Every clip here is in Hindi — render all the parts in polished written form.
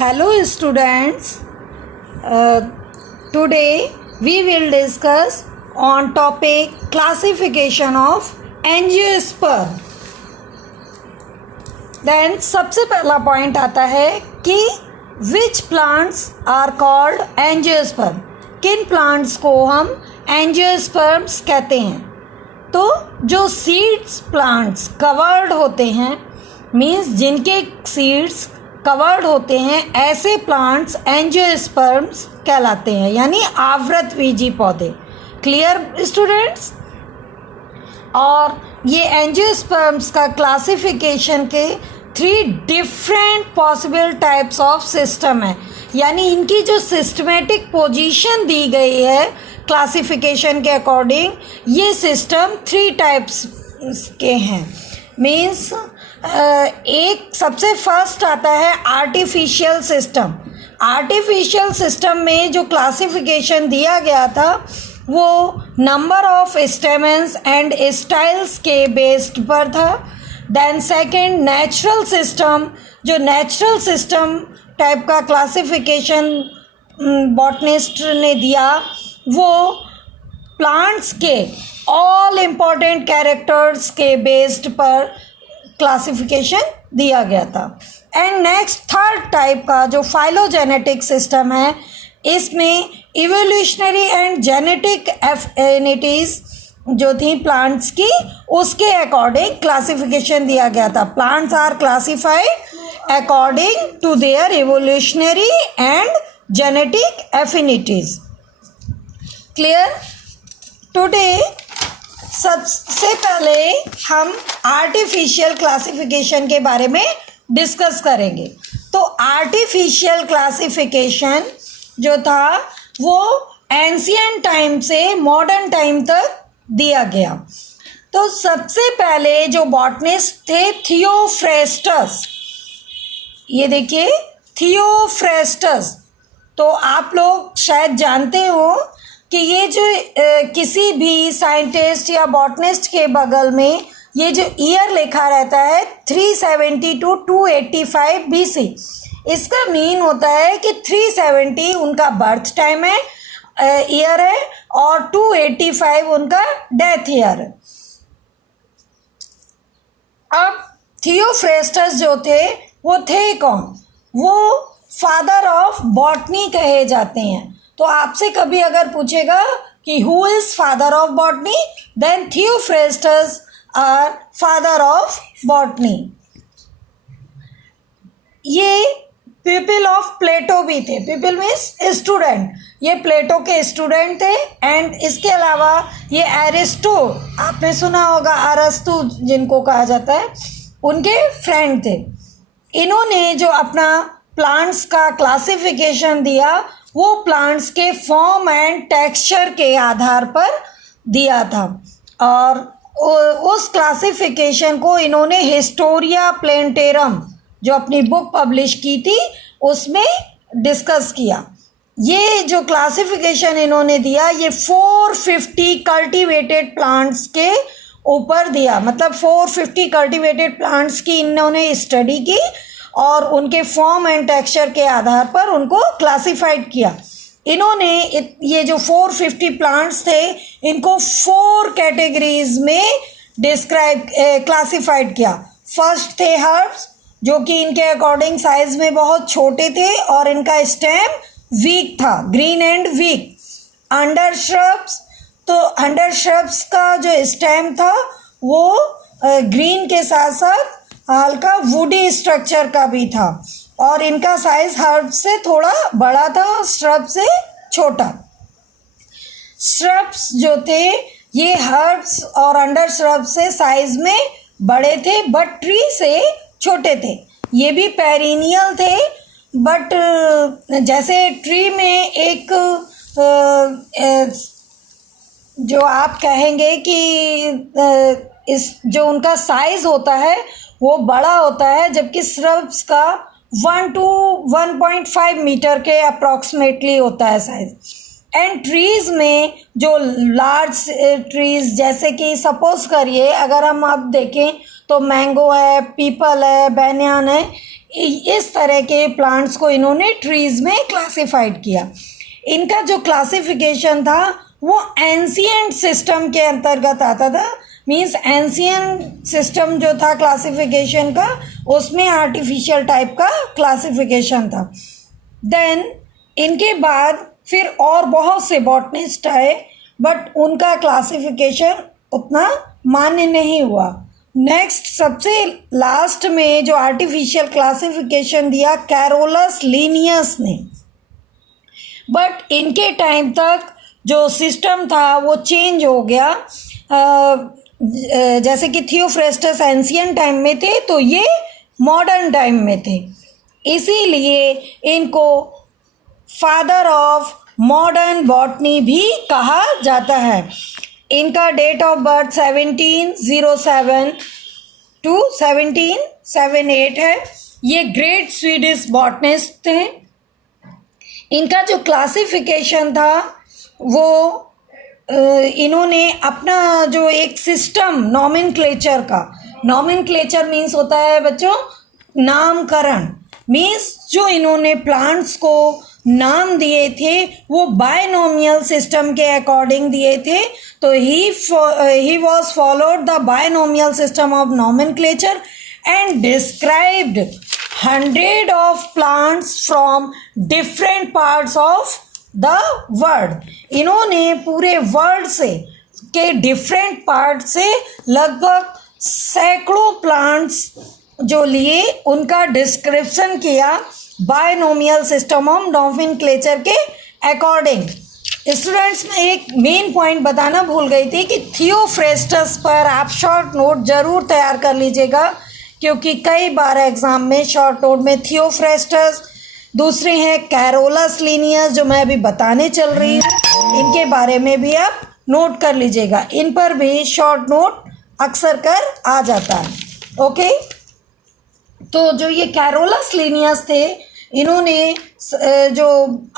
Hello students, today we will discuss on topic classification of angiosperm. Then सबसे पहला पॉइंट आता है कि which plants are called angiosperm. किन प्लांट्स को हम एंजियोस्पर्म्स कहते हैं. तो जो सीड्स प्लांट्स कवर्ड होते हैं मीन्स जिनके सीड्स कवर्ड होते हैं ऐसे प्लांट्स एंजियोस्पर्म्स कहलाते हैं, यानी आवृतबीजी पौधे. Clear students? और ये एंजियोस्पर्म्स का क्लासिफिकेशन के 3 different possible types of system है, यानी इनकी जो सिस्टमेटिक पोजीशन दी गई है क्लासिफिकेशन के अकॉर्डिंग, ये सिस्टम 3 टाइप्स के हैं. मीन्स एक सबसे फर्स्ट आता है आर्टिफिशियल सिस्टम. आर्टिफिशियल सिस्टम में जो क्लासिफिकेशन दिया गया था वो number of stamens and styles के बेस्ड पर था. देन सेकंड नेचुरल सिस्टम, जो नेचुरल सिस्टम टाइप का क्लासिफिकेशन बॉटनिस्ट ने दिया वो प्लांट्स के ऑल इम्पॉर्टेंट कैरेक्टर्स के बेस्ड पर क्लासिफिकेशन दिया गया था. एंड नेक्स्ट थर्ड टाइप का जो फाइलोजेनेटिक सिस्टम है, इसमें इवोल्यूशनरी एंड जेनेटिक एफिनिटीज़ जो थी प्लांट्स की उसके अकॉर्डिंग क्लासिफिकेशन दिया गया था. Plants are classified according to their evolutionary and genetic affinities. Clear? Today सबसे पहले हम आर्टिफिशियल क्लासिफिकेशन के बारे में डिस्कस करेंगे. तो आर्टिफिशियल क्लासिफिकेशन जो था वो एंशिएंट टाइम से मॉडर्न टाइम तक दिया गया. तो सबसे पहले जो बॉटनिस्ट थे थियोफ्रेस्टस, ये देखिए थियोफ्रेस्टस. तो आप लोग शायद जानते हो कि ये जो किसी भी साइंटिस्ट या बॉटनिस्ट के बगल में ये जो ईयर लिखा रहता है 370 टू 285 BC, इसका मीन होता है कि 370 उनका बर्थ टाइम है, ईयर है, और 285 उनका डेथ ईयर है. अब थियोफ्रेस्टस जो थे वो थे कौन? वो फादर ऑफ बॉटनी कहे जाते हैं. तो आपसे कभी अगर पूछेगा कि who is father of botany, then Theophrastus are father of botany. ये पीपल ऑफ प्लेटो भी थे. Pupil means student. ये प्लेटो के स्टूडेंट थे. एंड इसके अलावा ये एरिस्टो, आपने सुना होगा अरस्तु जिनको कहा जाता है, उनके फ्रेंड थे. इन्होंने जो अपना प्लांट्स का क्लासिफिकेशन दिया वो प्लांट्स के फॉर्म एंड टेक्सचर के आधार पर दिया था. और उस क्लासिफिकेशन को इन्होंने हिस्टोरिया प्लेंटेरम जो अपनी बुक पब्लिश की थी उसमें डिस्कस किया. ये जो क्लासिफिकेशन इन्होंने दिया ये 450 कल्टीवेटेड प्लांट्स के ऊपर दिया. मतलब 450 कल्टीवेटेड प्लांट्स की इन्होंने स्टडी की और उनके फॉर्म एंड टेक्सचर के आधार पर उनको क्लासिफाइड किया. इन्होंने ये जो 450 प्लांट्स थे इनको 4 कैटेगरीज में क्लासिफाइड किया. फर्स्ट थे हर्ब्स, जो कि इनके अकॉर्डिंग साइज में बहुत छोटे थे और इनका स्टेम वीक था, green and weak. Under shrubs, तो अंडर श्रब्स का जो स्टेम था वो ग्रीन के साथ साथ हल्का वुडी स्ट्रक्चर का भी था और इनका साइज हर्ब से थोड़ा बड़ा था, श्रब से छोटा. श्रब्स जो थे ये हर्ब्स और अंडर श्रब से साइज में बड़े थे बट ट्री से छोटे थे. ये भी पेरिनियल थे बट जैसे ट्री में एक जो आप कहेंगे कि इस जो उनका साइज होता है वो बड़ा होता है, जबकि श्रब्स का 1 to 1.5 मीटर के अप्रॉक्सीमेटली होता है साइज. एंड ट्रीज़ में जो लार्ज ट्रीज़ जैसे कि सपोज करिए अगर हम अब देखें तो मैंगो है, पीपल है, बैनियान है, इस तरह के प्लांट्स को इन्होंने ट्रीज में क्लासिफाइड किया। इनका जो क्लासिफिकेशन था वो एंशिएंट सिस्टम के अंतर्गत आता था। मीन्स एंशिएंट सिस्टम जो था क्लासिफिकेशन का, उसमें आर्टिफिशियल टाइप का क्लासिफिकेशन था। देन इनके बाद फिर और बहुत से बॉटनिस्ट आए, बट उनका क्लासिफिकेशन उतना मान्य नहीं हुआ। नेक्स्ट सबसे लास्ट में जो आर्टिफिशियल क्लासिफिकेशन दिया कैरोलस लिनियस ने, बट इनके टाइम तक जो सिस्टम था वो चेंज हो गया। जैसे कि थियोफ्रेस्टस एंशियंट टाइम में थे तो ये मॉडर्न टाइम में थे, इसीलिए इनको फादर ऑफ मॉडर्न बॉटनी भी कहा जाता है। इनका डेट ऑफ बर्थ 1707 टू 1778 है। ये ग्रेट स्वीडिश बॉटनिस्ट थे। इनका जो क्लासिफिकेशन था वो इन्होंने अपना जो एक सिस्टम नॉमेनक्लेचर का, नॉमेनक्लेचर मीन्स होता है बच्चों नामकरण, मीन्स जो इन्होंने प्लांट्स को नाम दिए थे वो बायनोमियल सिस्टम के अकॉर्डिंग दिए थे। तो he was followed the binomial system of nomenclature and described 100 of plants from different parts of the world। इन्होंने पूरे वर्ल्ड से के डिफरेंट पार्ट से लगभग सैकड़ों प्लांट्स जो लिए उनका डिस्क्रिप्शन किया बायनोमियल सिस्टम ऑफ नॉमेनक्लेचर के अकॉर्डिंग। स्टूडेंट्स, में एक मेन पॉइंट बताना भूल गई थी कि थियोफ्रेस्टस पर आप शॉर्ट नोट ज़रूर तैयार कर लीजिएगा, क्योंकि कई बार एग्ज़ाम में शॉर्ट नोट में थियोफ्रेस्टस, दूसरे हैं कैरोलस लिनियस जो मैं अभी बताने चल रही हूँ, इनके बारे में भी आप नोट कर लीजिएगा। इन पर भी शॉर्ट नोट अक्सर कर आ जाता है। ओके, तो जो ये कैरोलस लिनियस थे, इन्होंने जो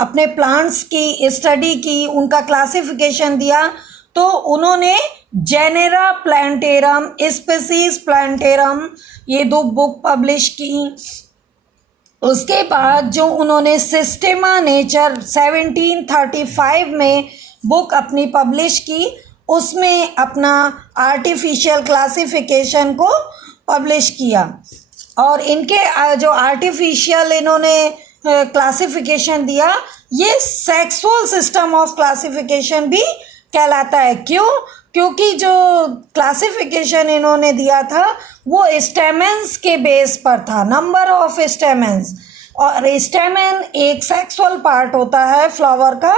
अपने प्लांट्स की स्टडी की, उनका क्लासिफिकेशन दिया, तो उन्होंने जेनेरा प्लांटेरम, स्पीसीज प्लांटेरम, ये 2 बुक पब्लिश की। उसके बाद जो उन्होंने सिस्टेमा नेचर 1735 में बुक अपनी पब्लिश की, उसमें अपना आर्टिफिशियल क्लासिफिकेशन को पब्लिश किया। और इनके जो आर्टिफिशियल इन्होंने क्लासिफिकेशन दिया, ये सेक्सुअल सिस्टम ऑफ क्लासिफिकेशन भी कहलाता है। क्यों? क्योंकि जो क्लासिफिकेशन इन्होंने दिया था वो स्टेमेंस के बेस पर था, नंबर ऑफ स्टेमेंस, और स्टेमेन एक सेक्सुअल पार्ट होता है फ्लावर का,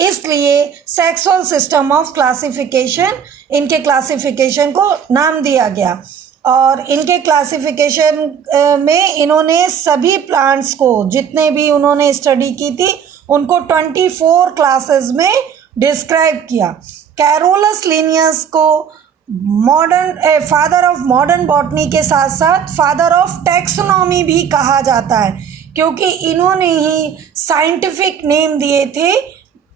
इसलिए सेक्सुअल सिस्टम ऑफ क्लासिफिकेशन, इनके क्लासिफिकेशन को नाम दिया गया। और इनके क्लासिफिकेशन में इन्होंने सभी प्लांट्स को, जितने भी उन्होंने स्टडी की थी, उनको 24 क्लासेस में डिस्क्राइब किया। कैरोलस लिनियस को modern father of modern botany के साथ साथ फादर ऑफ टैक्सोनॉमी भी कहा जाता है, क्योंकि इन्होंने ही साइंटिफिक नेम दिए थे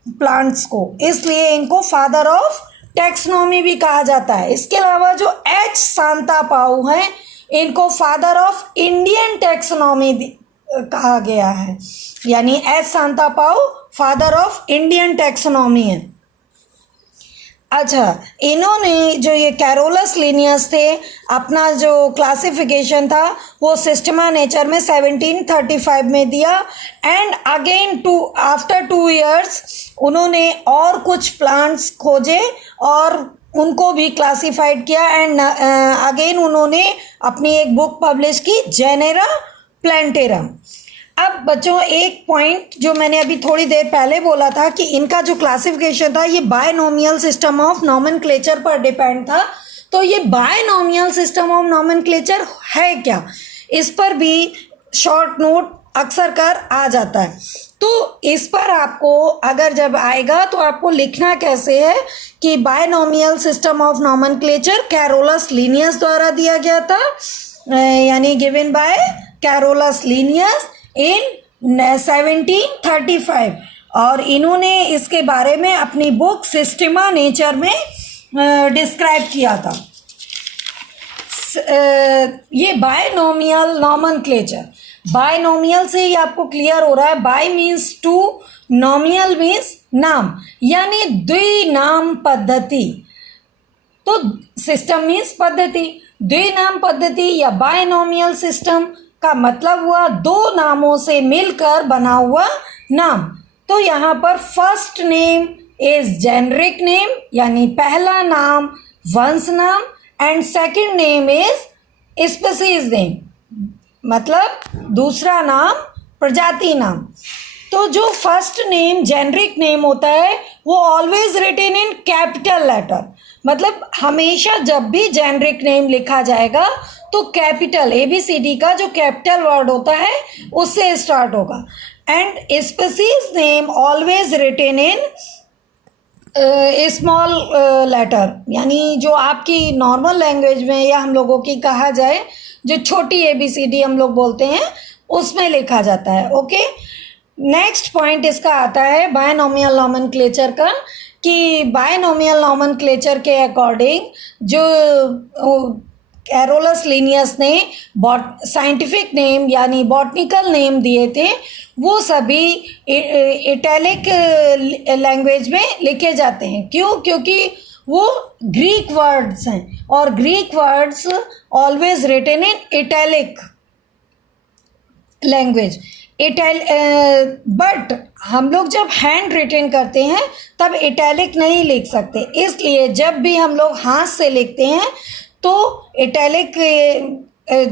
प्लांट्स को, इसलिए इनको फादर ऑफ टैक्सोनॉमी भी कहा जाता है। इसके अलावा जो एच सांतापाउ हैं, इनको फादर ऑफ इंडियन टैक्सोनॉमी कहा गया है, यानी H Santapau father of Indian taxonomy है। अच्छा, इन्होंने जो ये कैरोलस लिनियस थे, अपना जो क्लासिफिकेशन था वो सिस्टेमा नेचर में 1735 में दिया, एंड अगेन आफ्टर 2 years उन्होंने और कुछ प्लांट्स खोजे और उनको भी क्लासिफाइड किया, एंड अगेन उन्होंने अपनी एक बुक पब्लिश की, जेनेरा प्लांटेरम। अब बच्चों, एक पॉइंट जो मैंने अभी थोड़ी देर पहले बोला था कि इनका जो क्लासिफिकेशन था ये बायनोमियल सिस्टम ऑफ नॉमेनक्लेचर पर डिपेंड था। तो ये बायनोमियल सिस्टम ऑफ नॉमेनक्लेचर है क्या, इस पर भी शॉर्ट नोट अक्सर कर आ जाता है। तो इस पर आपको अगर जब आएगा तो आपको लिखना कैसे है कि binomial system of nomenclature Carolus Linnaeus द्वारा दिया गया था, यानी गिवन बाय कैरोलस लिनियस इन 1735, और इन्होंने इसके बारे में अपनी बुक सिस्टेमा नेचर में डिस्क्राइब किया था। ये बायनोमियल नॉमेनक्लेचर, बायनोमियल से ही आपको क्लियर हो रहा है, bi means two, nomial means नाम, यानी द्विनाम पद्धति। तो सिस्टम मीन्स पद्धति, द्विनाम पद्धति या बायनोमियल सिस्टम का मतलब हुआ दो नामों से मिलकर बना हुआ नाम। तो यहाँ पर first name is generic name यानी पहला नाम, वंश नाम, and second name is species name मतलब दूसरा नाम प्रजाति नाम। तो जो फर्स्ट नेम जेनरिक नेम होता है वो always written in capital letter, मतलब हमेशा जब भी जेनरिक नेम लिखा जाएगा तो कैपिटल ABCD का जो कैपिटल वर्ड होता है उससे स्टार्ट होगा। And species name always written in small letter, यानी जो आपकी नॉर्मल लैंग्वेज में या हम लोगों की कहा जाए जो छोटी ABCD हम लोग बोलते हैं उसमें लिखा जाता है। ओके, नेक्स्ट पॉइंट इसका आता है बायनोमियल नॉमेनक्लेचर का, कि बायनोमियल नॉमेनक्लेचर के अकॉर्डिंग जो कैरोलस लिनियस ने साइंटिफिक नेम यानी बॉटनिकल नेम दिए थे वो सभी इटैलिक लैंग्वेज में लिखे जाते हैं। क्यों? क्योंकि वो ग्रीक वर्ड्स हैं और Greek words always written in italic language. But हम लोग जब हैंड रिटन करते हैं तब इटैलिक नहीं लिख सकते, इसलिए जब भी हम लोग हाथ से लिखते हैं तो इटैलिक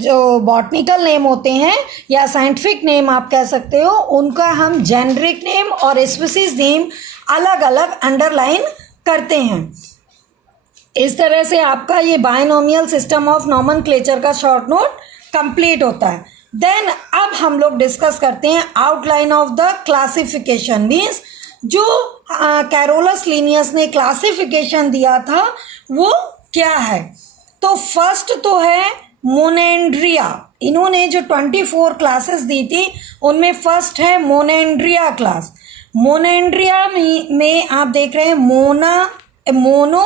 जो बॉटनिकल नेम होते हैं या साइंटिफिक नेम आप कह सकते हो उनका हम जेनरिक नेम और स्पीशीज नेम अलग अलग अंडरलाइन करते हैं। इस तरह से आपका ये बायनोमियल सिस्टम ऑफ नॉमेनक्लेचर का शॉर्ट नोट कंप्लीट होता है। देन अब हम लोग डिस्कस करते हैं outline of the classification, means जो कैरोलस लिनियस ने क्लासिफिकेशन दिया था वो क्या है। तो फर्स्ट तो है मोनेंड्रिया, इन्होंने जो 24 क्लासेस दी थी उनमें फर्स्ट है मोनेंड्रिया क्लास। मोनेंड्रिया में आप देख रहे हैं mono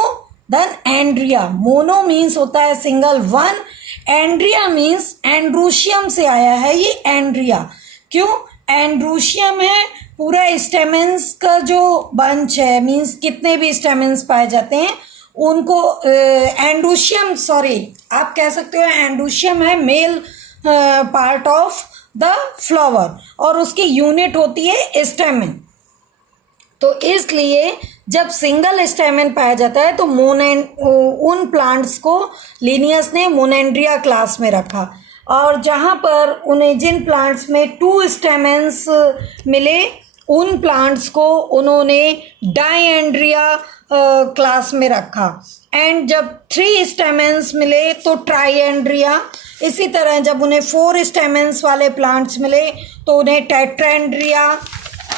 then andria. Mono means होता है single one, andria means androecium से आया है ये एंड्रिया। क्यों? एंड्रूशियम है पूरा स्टेमेंस का जो बंच है, मीन्स कितने भी स्टेमेंस पाए जाते हैं उनको एंड्रूशियम, सॉरी आप कह सकते हो एंड्रूशियम है male part of the flower और उसकी यूनिट होती है स्टेमेन। तो इसलिए जब सिंगल स्टेमेन पाया जाता है तो उन प्लांट्स को लिनियस ने मोनेंड्रिया क्लास में रखा, और जहाँ पर उन्हें जिन प्लांट्स में 2 स्टेमेंस मिले उन प्लांट्स को उन्होंने डायएंड्रिया क्लास में रखा। एंड जब 3 स्टेमेंस मिले तो ट्राइएंड्रिया। इसी तरह जब उन्हें 4 स्टेमेंस वाले प्लांट्स मिले तो उन्हें टेट्रेंड्रिया।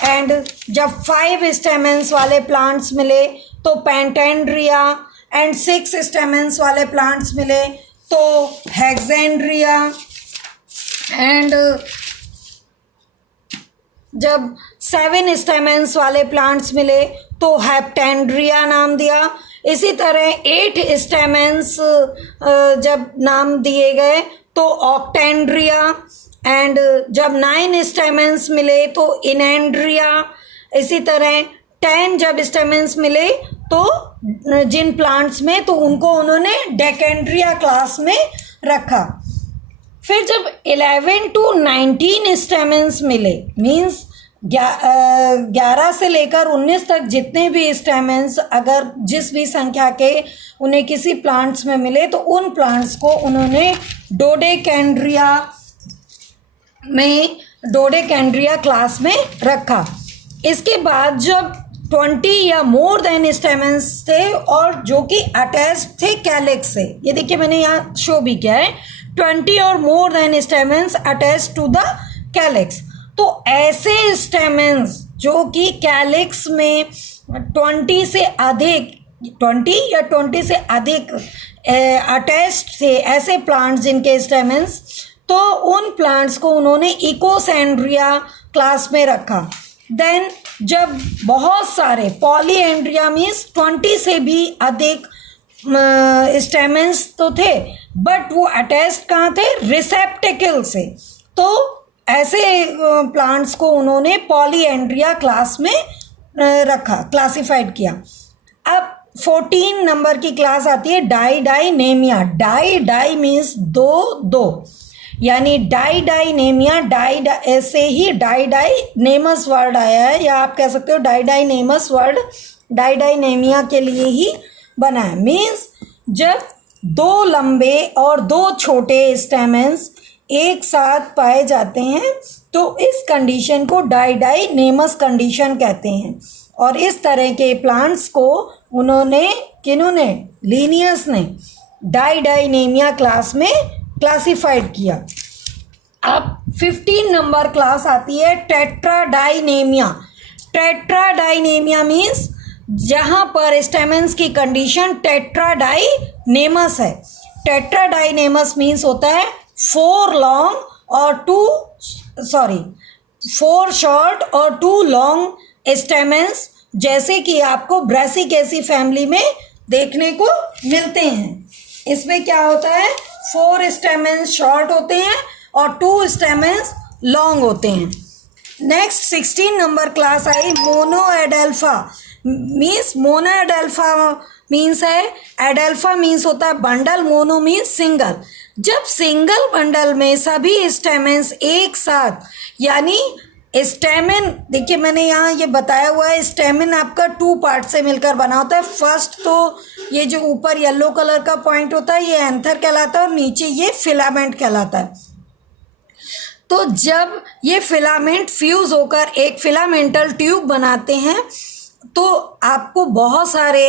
एंड जब 5 स्टेमेंस वाले प्लांट्स मिले तो पेंटेंड्रिया। एंड 6 स्टेमेंस वाले प्लांट्स मिले तो हेक्सेंड्रिया। एंड जब 7 स्टेमेंस वाले प्लांट्स मिले तो हेप्टेंड्रिया नाम दिया। इसी तरह 8 स्टेमेंस जब नाम दिए गए तो ऑक्टेंड्रिया। एंड जब 9 स्टेमेंस मिले तो इनेंड्रिया। इसी तरह 10 जब स्टेमेंस मिले तो जिन प्लांट्स में तो उनको उन्होंने डेकेंड्रिया क्लास में रखा। फिर जब 11 to 19 स्टेमेंस मिले, मीन्स 11 से लेकर 19 तक जितने भी स्टेमेंस अगर जिस भी संख्या के उन्हें किसी प्लांट्स में मिले तो उन प्लांट्स को उन्होंने डोडेकेंड्रिया क्लास में रखा। इसके बाद जब 20 या मोर देन स्टेमेंस थे और जो कि अटैच थे कैलिक्स से, ये देखिए मैंने यहाँ शो भी किया है, 20 और more than stamens attach to the calyx. तो ऐसे स्टेमेंस जो कि कैलिक्स में 20 से अधिक 20 या 20 से अधिक अटैच्ड थे, ऐसे प्लांट्स जिनके स्टेमेंस, तो उन प्लांट्स को उन्होंने इकोसेंड्रिया क्लास में रखा। देन जब बहुत सारे पॉलीएंड्रिया मीन्स 20 से भी अधिक स्टेमेंस तो थे बट वो अटैच्ड कहाँ थे, रिसेप्टिकल से, तो ऐसे प्लांट्स को उन्होंने पॉलीएंड्रिया क्लास में रखा, क्लासिफाइड किया। अब 14 नंबर की क्लास आती है डाइडाइनेमिया। डाई मीन्स दो, यानी डाइडाइनेमिया, ऐसे ही डाइडाइनेमस वर्ड आया है, या आप कह सकते हो डाइडाइनेमस वर्ड डाइडाइनेमिया के लिए ही बना है। मीन्स जब 2 लंबे और 2 छोटे स्टेमेंस एक साथ पाए जाते हैं तो इस कंडीशन को डाइडाइनेमस कंडीशन कहते हैं। और इस तरह के प्लांट्स को किन्होंने लिनियस ने डाइडाइनेमिया क्लास में क्लासिफाइड किया। अब 15 नंबर क्लास आती है टेट्राडाइनेमिया। टेट्राडाइनेमिया मीन्स जहाँ पर स्टेमेंस की कंडीशन टेट्राडाइनेमस है। टेट्राडाइनेमस मीन्स होता है 4 शॉर्ट और 2 लॉन्ग स्टेमेंस, जैसे कि आपको ब्रेसिकेसी फैमिली में देखने को मिलते हैं। इसमें क्या होता है, 4 स्टेमेंस शॉर्ट होते हैं और 2 स्टेमेंस लॉन्ग होते हैं। Next 16 number class I monadelphia. Monadelphia means है, एडेल्फा मीन्स होता है बंडल, मोनो मीन्स सिंगल। जब सिंगल बंडल में सभी स्टेमेंस एक साथ, यानी स्टेमेन, देखिए मैंने यहाँ ये बताया हुआ है, स्टेमेन आपका 2 पार्ट से मिलकर बना होता है। फर्स्ट तो ये जो ऊपर येलो कलर का पॉइंट होता है ये एंथर कहलाता है और नीचे ये फिलामेंट कहलाता है। तो जब ये फिलामेंट फ्यूज होकर एक फिलामेंटल ट्यूब बनाते हैं तो आपको बहुत सारे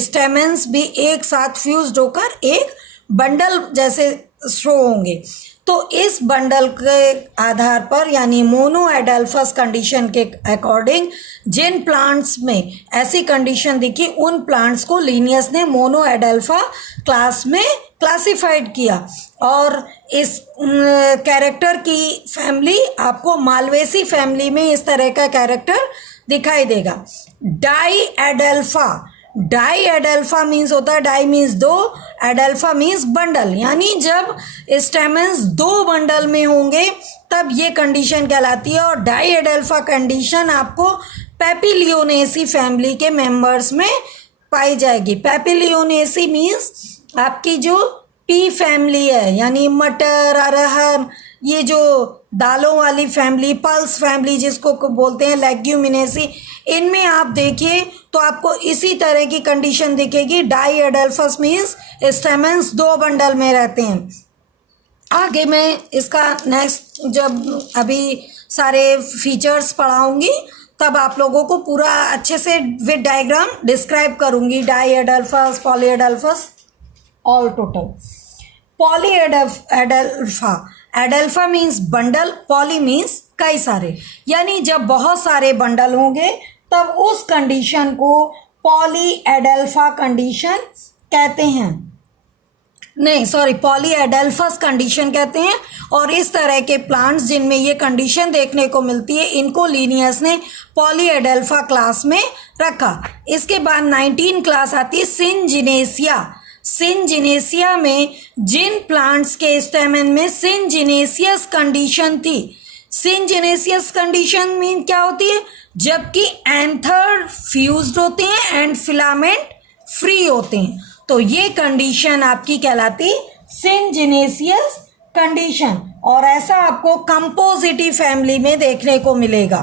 स्टेमेंस भी एक साथ फ्यूज्ड होकर एक बंडल जैसे शो होंगे। तो इस बंडल के आधार पर, यानी मोनोएडेल्फस कंडीशन के अकॉर्डिंग, जिन प्लांट्स में ऐसी कंडीशन दिखी उन प्लांट्स को लिनियस ने मोनोएडेल्फा क्लास में क्लासिफाइड किया। और इस कैरेक्टर की फैमिली आपको मालवेसी फैमिली में इस तरह का कैरेक्टर दिखाई देगा। डाइएडेल्फा मीन्स होता है, डाई मीन्स 2, एडेल्फा मीन्स बंडल, यानी जब स्टेमेंस 2 बंडल में होंगे तब ये कंडीशन कहलाती है। और डाइएडेल्फा कंडीशन आपको पेपिलियोनेसी फैमिली के मेंबर्स में पाई जाएगी। पेपिलियोनेसी मीन्स आपकी जो पी फैमिली है, यानी मटर, अरहर, ये जो दालों वाली फैमिली, पल्स फैमिली जिसको बोलते हैं, लेग्यूमिनेसी, इनमें आप देखिए तो आपको इसी तरह की कंडीशन दिखेगी। डाइएडेल्फस मीन्स स्टेमेंस 2 बंडल में रहते हैं। आगे मैं इसका नेक्स्ट जब अभी सारे फीचर्स पढ़ाऊंगी तब आप लोगों को पूरा अच्छे से विद डायग्राम डिस्क्राइब करूंगी। Diadelphous, polyadelphous, all total. Polyadelpha, adelpha means bundle, poly means कई सारे, यानी जब बहुत सारे बंडल होंगे तब उस कंडीशन को पॉलीएडेल्फा कंडीशन कहते हैं, पॉलीएडेल्फस कंडीशन कहते हैं। और इस तरह के प्लांट्स जिनमें ये कंडीशन देखने को मिलती है इनको लिनियस ने पॉलीएडेल्फा क्लास में रखा। इसके बाद 19 क्लास आती है सिनजिनेसिया। सिनजिनेसिया में जिन प्लांट्स के स्टेमन में सिनजिनेसियस कंडीशन थी, सिनजिनेसियस कंडीशन मीन क्या होती है, जबकि एंथर फ्यूज्ड होते हैं एंड फिलामेंट फ्री होते हैं, तो ये कंडीशन आपकी कहलाती सिनजिनेसियस कंडीशन। और ऐसा आपको कंपोजिटिव फैमिली में देखने को मिलेगा।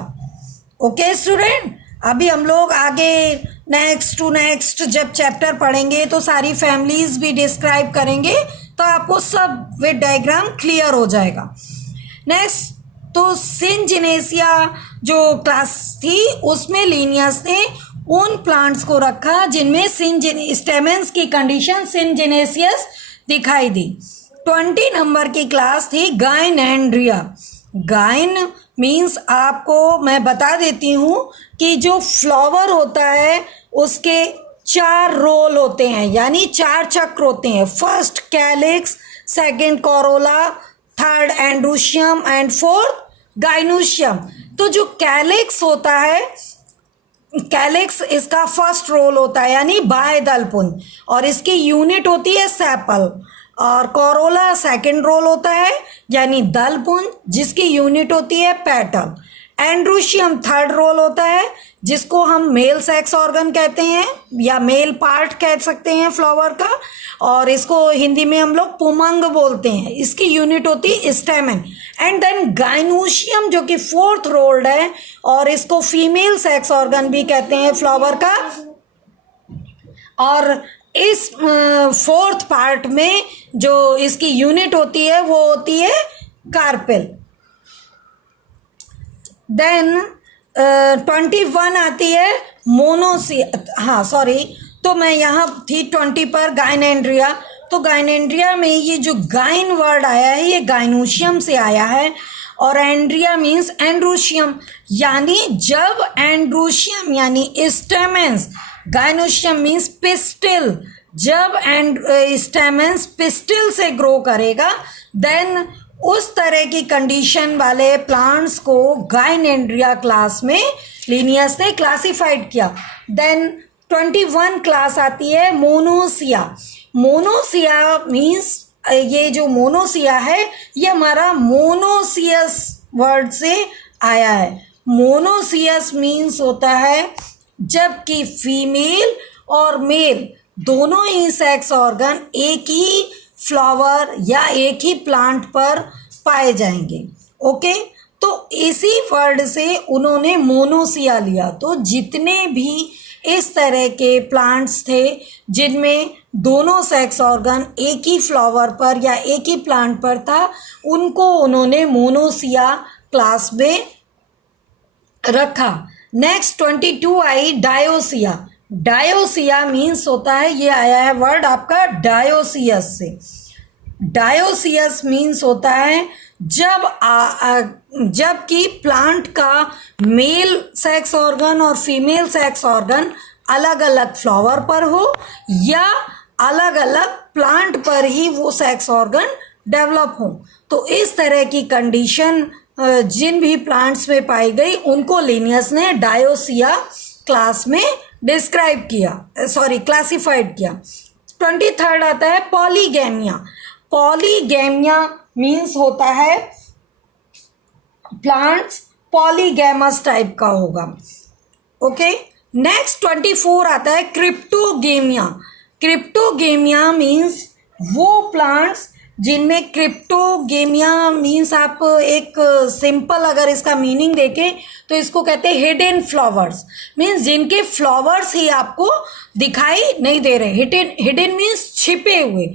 ओके स्टूडेंट, अभी हम लोग आगे नेक्स्ट जब चैप्टर पढ़ेंगे तो सारी फैमिलीज भी डिस्क्राइब करेंगे, तो आपको सब विद डायग्राम क्लियर हो जाएगा। नेक्स्ट तो सिनजिनेसिया जो क्लास थी उसमें लिनियस ने उन प्लांट्स को रखा जिनमें स्टेमेंस की कंडीशन सिनजिनेसियस दिखाई दी। 20 नंबर की क्लास थी गाइनएंड्रिया। गाइन मीन्स आपको मैं बता देती हूँ कि जो फ्लावर होता है उसके 4 रोल होते हैं, यानी 4 चक्र होते हैं। First calyx, second Corolla, third androecium and fourth gynoecium. तो जो कैलिक्स होता है, कैलिक्स इसका फर्स्ट रोल होता है, यानी बाह्य दलपुंज, और इसकी यूनिट होती है सेपल। और कोरोला सेकंड रोल होता है यानी दल पुंज, जिसकी यूनिट होती है पेटल। एंड्रोशियम थर्ड रोल होता है, जिसको हम मेल सेक्स ऑर्गन कहते हैं या मेल पार्ट कह सकते हैं फ्लावर का, और इसको हिंदी में हम लोग पुमंग बोलते हैं। इसकी यूनिट होती है स्टेमन। एंड देन गाइनोशियम जो कि फोर्थ रोल्ड है, और इसको फीमेल सेक्स ऑर्गन भी कहते हैं फ्लावर का। और इस फोर्थ पार्ट में जो इसकी यूनिट होती है वो होती है कार्पेल। देन 21 आती है मोनोसिया, हाँ सॉरी, तो मैं यहाँ थी 20 पर गाइनेंड्रिया। तो गाइनेंड्रिया में ये जो गाइन वर्ड आया है ये गाइनोशियम से आया है, और एंड्रिया मीन्स एंड्रोशियम, यानी जब एंड्रोशियम यानी स्टेमेंस, गाइनोशियम मीन्स पिस्टिल, जब स्टेमेंस पिस्टिल से ग्रो करेगा देन उस तरह की कंडीशन वाले प्लांट्स को गाइनेंड्रिया क्लास में लिनियस ने क्लासिफाइड किया। देन 21 क्लास आती है मोनोसिया। मोनोसिया मीन्स ये जो मोनोसिया है ये हमारा मोनोसियस वर्ड से आया है। मोनोसियस मीन्स होता है जबकि फीमेल और मेल दोनों ही सेक्स ऑर्गन एक ही फ्लावर या एक ही प्लांट पर पाए जाएंगे। ओके, तो इसी वर्ड से उन्होंने मोनोसिया लिया। तो जितने भी इस तरह के प्लांट्स थे जिनमें दोनों सेक्स ऑर्गन एक ही फ्लावर पर या एक ही प्लांट पर था, उनको उन्होंने मोनोसिया क्लास में रखा। नेक्स्ट 22 आई डायोसिया। डायोसिया मीन्स होता है, ये आया है वर्ड आपका डायोसियस से। डायोसियस मीन्स होता है जबकि प्लांट का मेल सेक्स ऑर्गन और फीमेल सेक्स ऑर्गन अलग अलग फ्लावर पर हो या अलग अलग प्लांट पर ही वो सेक्स ऑर्गन डेवलप हो। तो इस तरह की कंडीशन जिन भी प्लांट्स में पाई गई उनको लिनियस ने डायोसिया क्लास में डिस्क्राइब किया, सॉरी क्लासिफाइड किया। 23rd आता है पॉलीगैमिया। पॉलीगैमिया मीन्स होता है प्लांट्स पॉलीगैमस टाइप का होगा। ओके, नेक्स्ट 24 आता है क्रिप्टोगेमिया। क्रिप्टोगेमिया मीन्स वो प्लांट्स जिनमें क्रिप्टोगेमिया मीन्स आप एक सिंपल अगर इसका मीनिंग देखें तो इसको कहते हैं हिडन फ्लावर्स, मीन्स जिनके फ्लावर्स ही आपको दिखाई नहीं दे रहे। हिडन मीन्स छिपे हुए।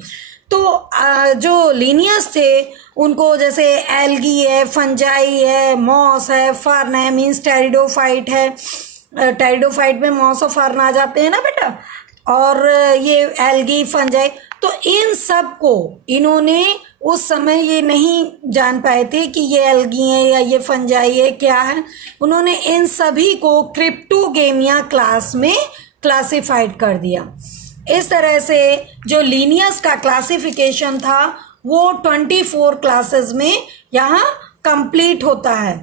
तो जो लिनियस थे उनको जैसे एल्गी है, फंजाई है, मॉस है, फर्न है, मीन्स टेरिडोफाइट है। टेरिडोफाइट में मॉस और फर्न आ जाते हैं ना बेटा, और ये एल्गी, फंजाई, तो इन सब को इन्होंने उस समय ये नहीं जान पाए थे कि ये एल्गी है या ये फंजाई है क्या है। उन्होंने इन सभी को क्रिप्टोगेमिया क्लास में क्लासिफाइड कर दिया। इस तरह से जो लिनियस का क्लासिफिकेशन था वो 24 क्लासेस में यहाँ कंप्लीट होता है।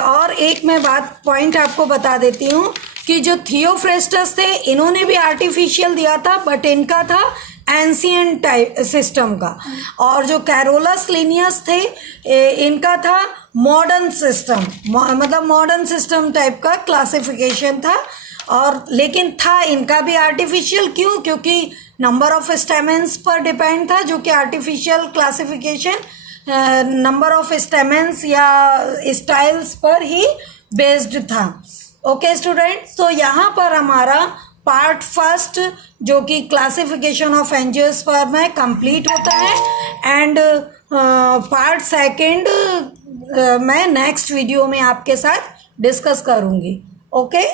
और एक मैं बात पॉइंट आपको बता देती हूँ कि जो थियोफ्रेस्टस थे इन्होंने भी आर्टिफिशियल दिया था, बट इनका था एंशिएंट टाइप सिस्टम का, और जो कैरोलस लिनियस थे इनका था मॉडर्न सिस्टम, मतलब मॉडर्न सिस्टम टाइप का क्लासिफिकेशन था। और लेकिन था इनका भी आर्टिफिशियल, क्यों? क्योंकि नंबर ऑफ स्टेमेंस पर डिपेंड था, जो कि artificial classification number of stamens या स्टाइल्स पर ही बेस्ड था। ओके स्टूडेंट्स, तो यहाँ पर हमारा पार्ट फर्स्ट जो कि क्लासिफिकेशन ऑफ एंजियोस्पर्म है कंप्लीट होता है। एंड पार्ट सेकंड मैं नेक्स्ट वीडियो में आपके साथ डिस्कस करूँगी। ओके।